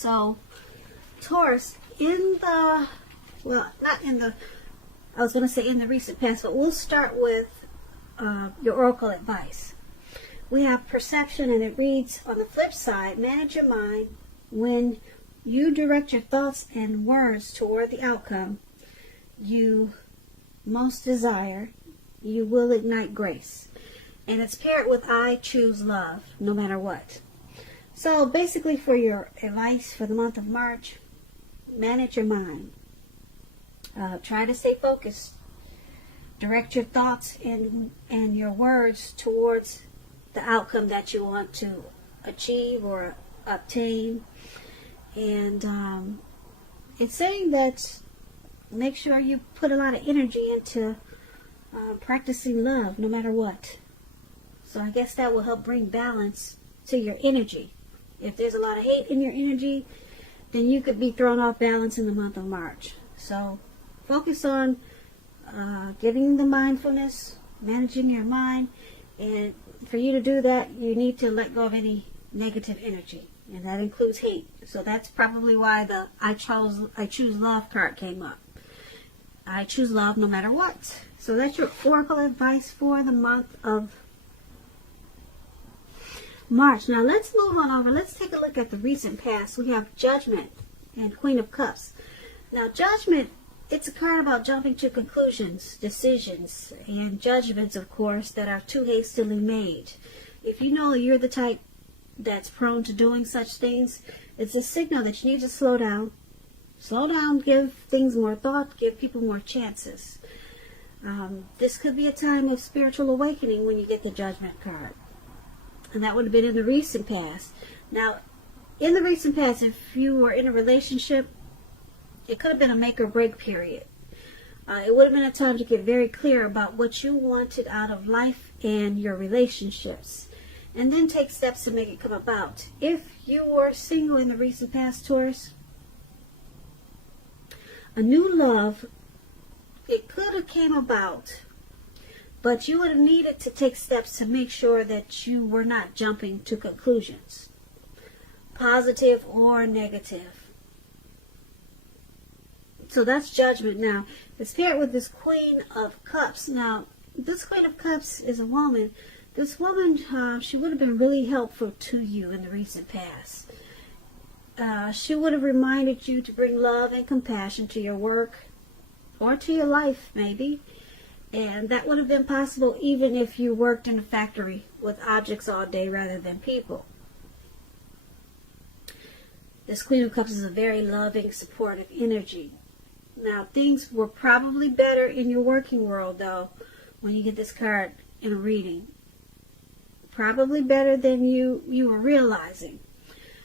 So, Taurus, in the, well, not in the, I was going to say in the recent past, but we'll start with your oracle advice. We have perception, and it reads, on the flip side, manage your mind. When you direct your thoughts and words toward the outcome you most desire, you will ignite grace. And it's paired with I choose love, no matter what. So basically, for your advice for the month of March, manage your mind. Try to stay focused. Direct your thoughts and your words towards the outcome that you want to achieve or obtain. And it's saying that make sure you put a lot of energy into practicing love, no matter what. So I guess that will help bring balance to your energy. If there's a lot of hate in your energy, then you could be thrown off balance in the month of March. So focus on getting the mindfulness, managing your mind, and for you to do that, you need to let go of any negative energy, and that includes hate. So that's probably why the I choose love card came up. I choose love no matter what. So that's your oracle advice for the month of March. Now let's move on over. Let's take a look at the recent past. We have Judgment and Queen of Cups. Now Judgment, it's a card about jumping to conclusions, decisions, and judgments, of course, that are too hastily made. If you know you're the type that's prone to doing such things, it's a signal that you need to slow down. Slow down, give things more thought, give people more chances. This could be a time of spiritual awakening when you get the Judgment card. And that would have been in the recent past. Now, in the recent past, if you were in a relationship, it could have been a make or break period. It would have been a time to get very clear about what you wanted out of life and your relationships, and then take steps to make it come about. If you were single in the recent past, Taurus, a new love, it could have came about, but you would have needed to take steps to make sure that you were not jumping to conclusions, positive or negative. So that's Judgment. Now, it's paired with this Queen of Cups. Now, this Queen of Cups is a woman. This woman, she would have been really helpful to you in the recent past. She would have reminded you to bring love and compassion to your work or to your life, maybe. And that would have been possible even if you worked in a factory with objects all day rather than people. This Queen of Cups is a very loving, supportive energy. Now, things were probably better in your working world, though, when you get this card in a reading. Probably better than you were realizing.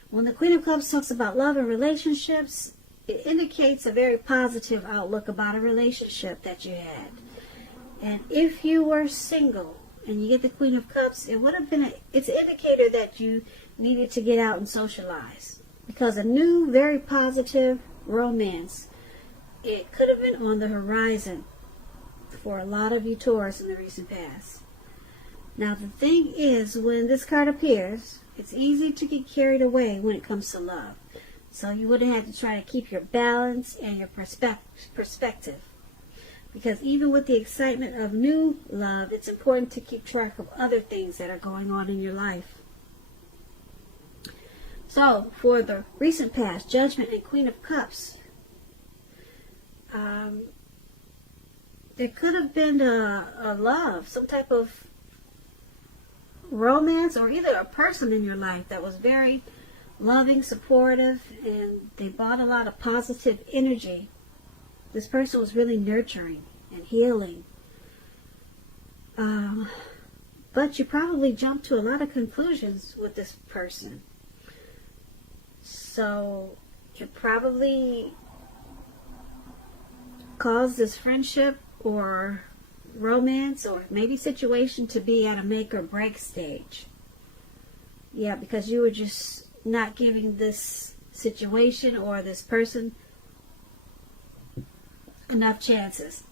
When the Queen of Cups talks about love and relationships, it indicates a very positive outlook about a relationship that you had. And if you were single and you get the Queen of Cups, it would have been it's an indicator that you needed to get out and socialize. Because a new, very positive romance, it could have been on the horizon for a lot of you Taurus in the recent past. Now the thing is, when this card appears, it's easy to get carried away when it comes to love. So you would have had to try to keep your balance and your perspective. Because even with the excitement of new love, it's important to keep track of other things that are going on in your life. So, for the recent past, Judgment and Queen of Cups, there could have been a love, some type of romance, or either a person in your life that was very loving, supportive, and they brought a lot of positive energy. This person was really nurturing and healing. But you probably jumped to a lot of conclusions with this person. So it probably caused this friendship or romance or maybe situation to be at a make or break stage. Yeah, because you were just not giving this situation or this person enough chances.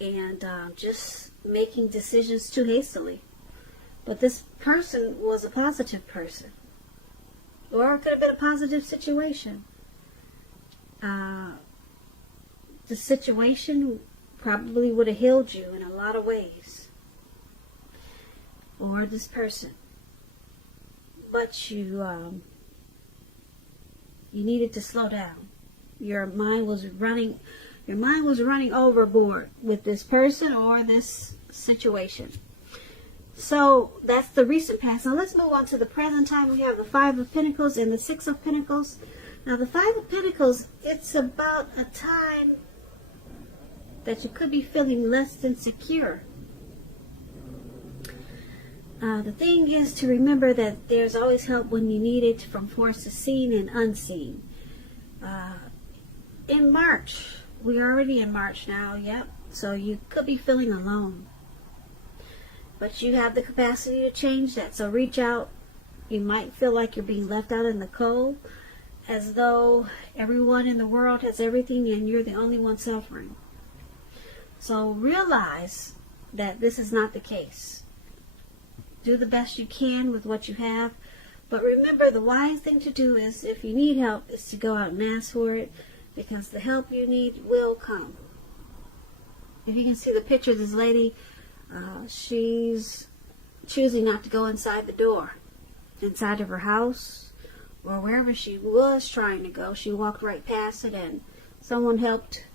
And just making decisions too hastily. But this person was a positive person. Or it could have been a positive situation. The situation probably would have healed you in a lot of ways. Or this person. But you needed to slow down. Your mind was running overboard with this person or this situation. So that's the recent past. Now let's move on to the present time. We have the Five of Pentacles and the Six of Pentacles. Now the Five of Pentacles, it's about a time that you could be feeling less than secure. The thing is to remember that there's always help when you need it, from forces seen and unseen. In March, we're already in March now, yep. So you could be feeling alone. But you have the capacity to change that. So reach out. You might feel like you're being left out in the cold, as though everyone in the world has everything and you're the only one suffering. So realize that this is not the case. Do the best you can with what you have. But remember, the wise thing to do is, if you need help, is to go out and ask for it, because the help you need will come. If you can see the picture of this lady, she's choosing not to go inside the door, inside of her house, or wherever she was trying to go. She walked right past it, and someone helped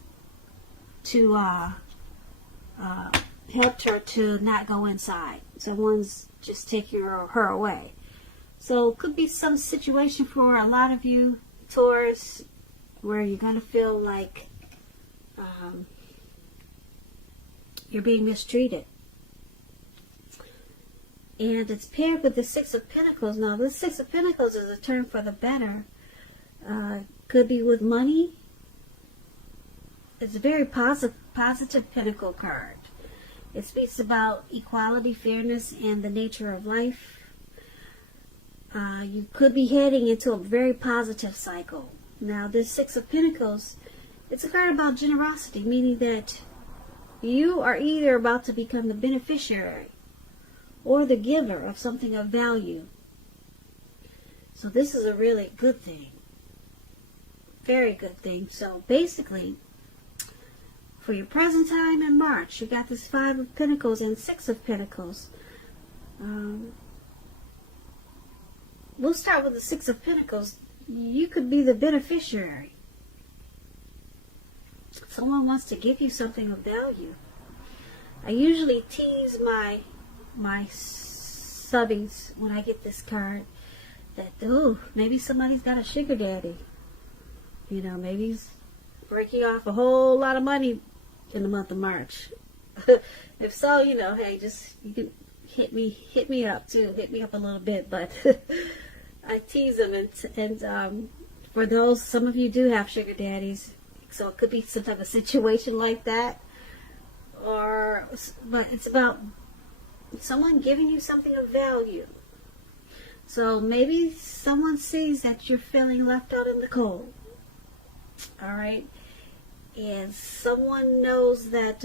her to not go inside. Someone's just taking her away. So it could be some situation for a lot of you, Taurus, where you're going to feel like you're being mistreated. And it's paired with the Six of Pentacles. Now, this Six of Pentacles is a term for the better. Could be with money. It's a very positive Pentacle card. It speaks about equality, fairness, and the nature of life. You could be heading into a very positive cycle. Now, this Six of Pentacles, it's a card about generosity, meaning that you are either about to become the beneficiary or the giver of something of value. So this is a really good thing. Very good thing. So basically, for your present time in March, you got this Five of Pentacles and Six of Pentacles. We'll start with the Six of Pentacles. You could be the beneficiary. Someone wants to give you something of value. I usually tease my subbies when I get this card that, maybe somebody's got a sugar daddy. You know, maybe he's breaking off a whole lot of money in the month of March. If so, hey, just you can hit me up too. Hit me up a little bit, but I tease them, and for those, some of you do have sugar daddies, so it could be some type of situation like that, but it's about someone giving you something of value. So maybe someone sees that you're feeling left out in the cold. All right, and someone knows that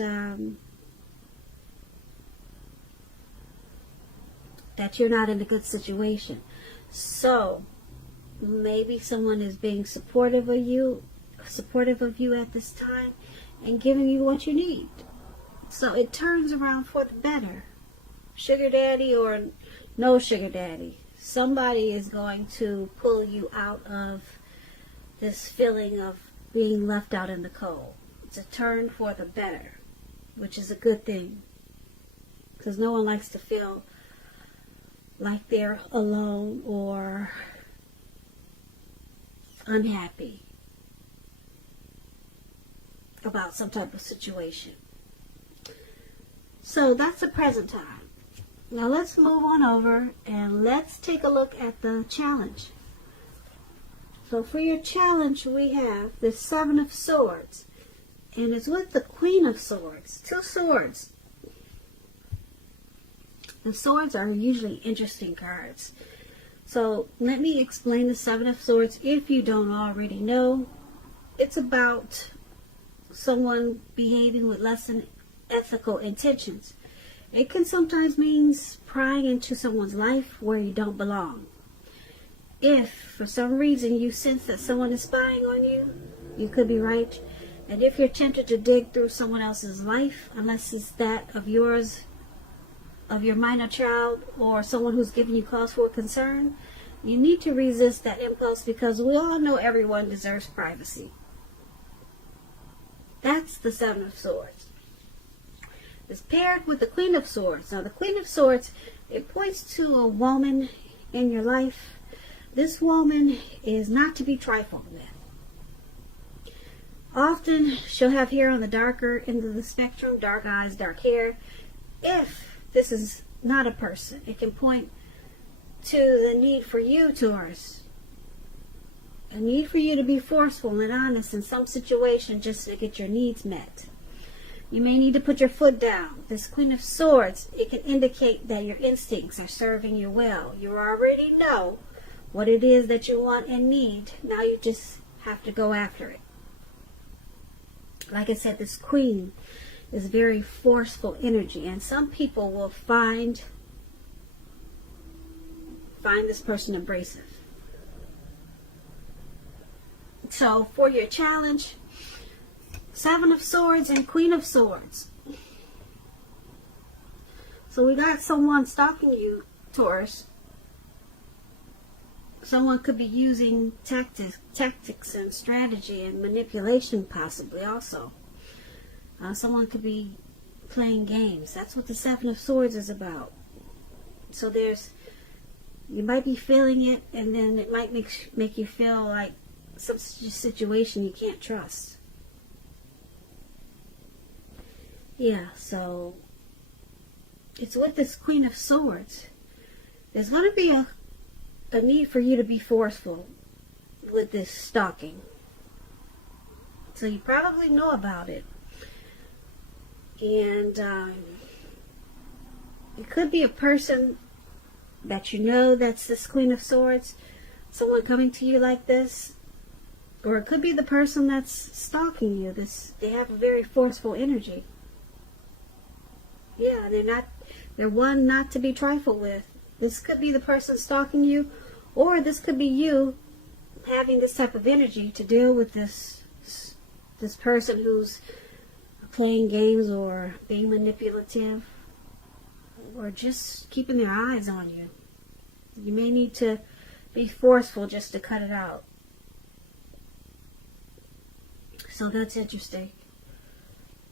that you're not in a good situation. So maybe someone is being supportive of you at this time and giving you what you need. So it turns around for the better. Sugar daddy or no sugar daddy, somebody is going to pull you out of this feeling of being left out in the cold. It's a turn for the better, which is a good thing, because no one likes to feel like they're alone or unhappy about some type of situation. So that's the present time. Now let's move on over and let's take a look at the challenge. So for your challenge, we have the Seven of Swords, and it's with the Queen of Swords. Two swords. The swords are usually interesting cards. So let me explain the Seven of Swords if you don't already know. It's about someone behaving with less than ethical intentions. It can sometimes mean prying into someone's life where you don't belong. if for some reason you sense that someone is spying on you, you could be right. And if you're tempted to dig through someone else's life, unless it's that of yours, of your minor child, or someone who's giving you cause for concern, you need to resist that impulse, because we all know everyone deserves privacy. That's the Seven of Swords. It's paired with the Queen of Swords. Now, the Queen of Swords, it points to a woman in your life. This woman is not to be trifled with. Often, she'll have hair on the darker end of the spectrum, dark eyes, dark hair. If this is not a person, it can point to the need for you, Taurus. A need for you to be forceful and honest in some situation just to get your needs met. You may need to put your foot down. This Queen of Swords, it can indicate that your instincts are serving you well. You already know what it is that you want and need. Now you just have to go after it. Like I said, this Queen is very forceful energy, and some people will find this person abrasive. So for your challenge, Seven of Swords and Queen of Swords. So we got someone stalking you, Taurus. Someone could be using tactics and strategy and manipulation, possibly also. Someone could be playing games. That's what the Seven of Swords is about. So you might be feeling it, and then it might make you feel like some situation you can't trust. Yeah, so it's with this Queen of Swords. There's going to be a need for you to be forceful with this stalking. So you probably know about it. And it could be a person that you know that's this Queen of Swords, someone coming to you like this. Or it could be the person that's stalking you. They have a very forceful energy. Yeah, they're one not to be trifled with. This could be the person stalking you, or this could be you having this type of energy to deal with this person who's playing games or being manipulative or just keeping their eyes on you. You may need to be forceful just to cut it out. So that's interesting.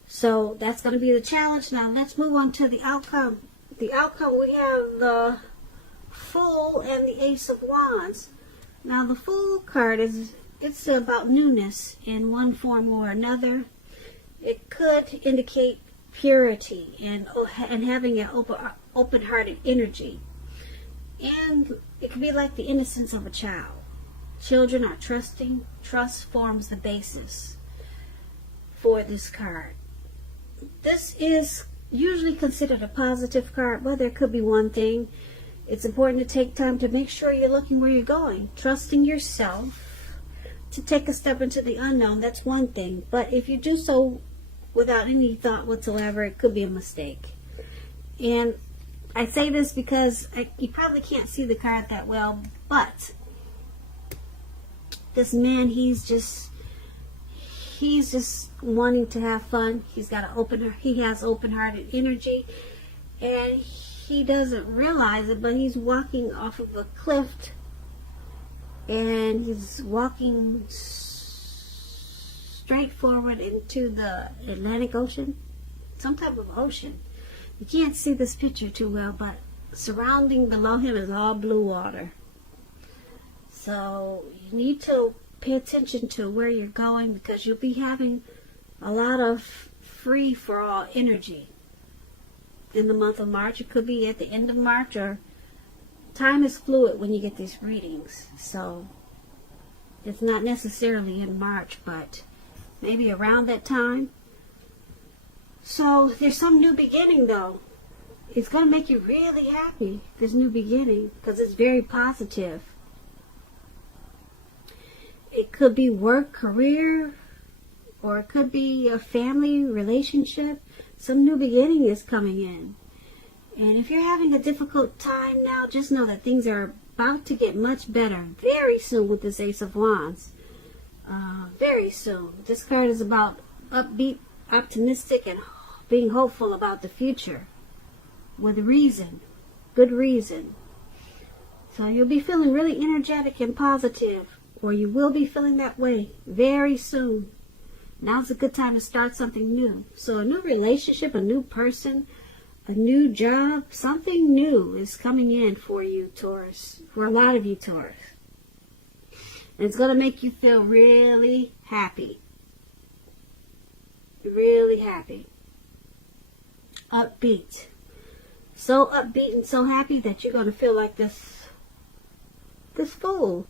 So that's going to be the challenge. Now let's move on to the outcome. The outcome, we have the Fool and the Ace of Wands. Now the Fool card it's about newness in one form or another. It could indicate purity and having an open-hearted energy. And it could be like the innocence of a child. Children are trusting. Trust forms the basis for this card. This is usually considered a positive card, but there could be one thing. It's important to take time to make sure you're looking where you're going. Trusting yourself to take a step into the unknown, that's one thing. But if you do so without any thought whatsoever, it could be a mistake. And I say this because you probably can't see the card that well, but this man, he's just wanting to have fun. He has open-hearted energy, and he doesn't realize it, but he's walking off of a cliff, and he's walking straight forward into the Atlantic Ocean, some type of ocean. You can't see this picture too well, but surrounding below him is all blue water. So you need to pay attention to where you're going, because you'll be having a lot of free-for-all energy in the month of March. It could be at the end of March, or time is fluid when you get these readings. So it's not necessarily in March, but maybe around that time. So there's some new beginning, though. It's going to make you really happy, this new beginning, because it's very positive. It could be work, career, or it could be a family relationship. Some new beginning is coming in. And if you're having a difficult time now, just know that things are about to get much better very soon with this Ace of Wands. Very soon. This card is about upbeat, optimistic, and being hopeful about the future with reason, good reason. So you'll be feeling really energetic and positive, or you will be feeling that way very soon. Now's a good time to start something new. So a new relationship, a new person, a new job, something new is coming in for you, Taurus, for a lot of you, Taurus. And it's going to make you feel really happy. Really happy. Upbeat. So upbeat and so happy that you're going to feel like this fool.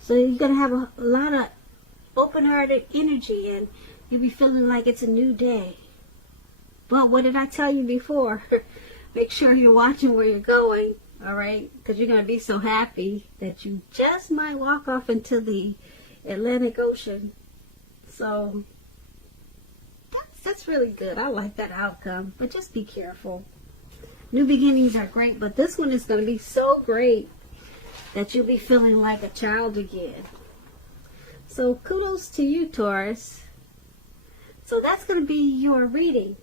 So you're going to have a lot of open-hearted energy, and you'll be feeling like it's a new day. But what did I tell you before? Make sure you're watching where you're going, all right? Because you're going to be so happy that you just might walk off into the Atlantic Ocean. So that's really good. I like that outcome. But just be careful. New beginnings are great, but this one is going to be so great that you'll be feeling like a child again. So kudos to you, Taurus. So that's going to be your reading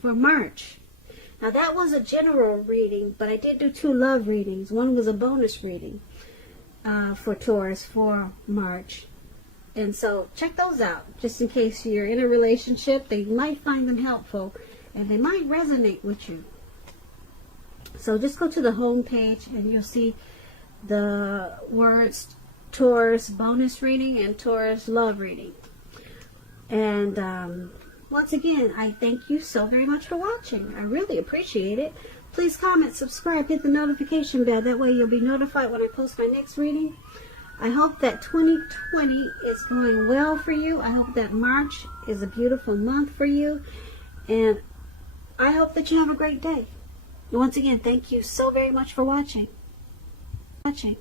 for March. Now that was a general reading, but I did do 2 love readings. One was a bonus reading for Taurus for March. And so check those out, just in case you're in a relationship. They might find them helpful, and they might resonate with you. So just go to the home page, and you'll see the words Taurus bonus reading and Taurus love reading. And once again, I thank you so very much for watching. I really appreciate it. Please comment, subscribe, hit the notification bell. That way you'll be notified when I post my next reading. I hope that 2020 is going well for you. I hope that March is a beautiful month for you. And I hope that you have a great day. And once again, thank you so very much for watching. Watching.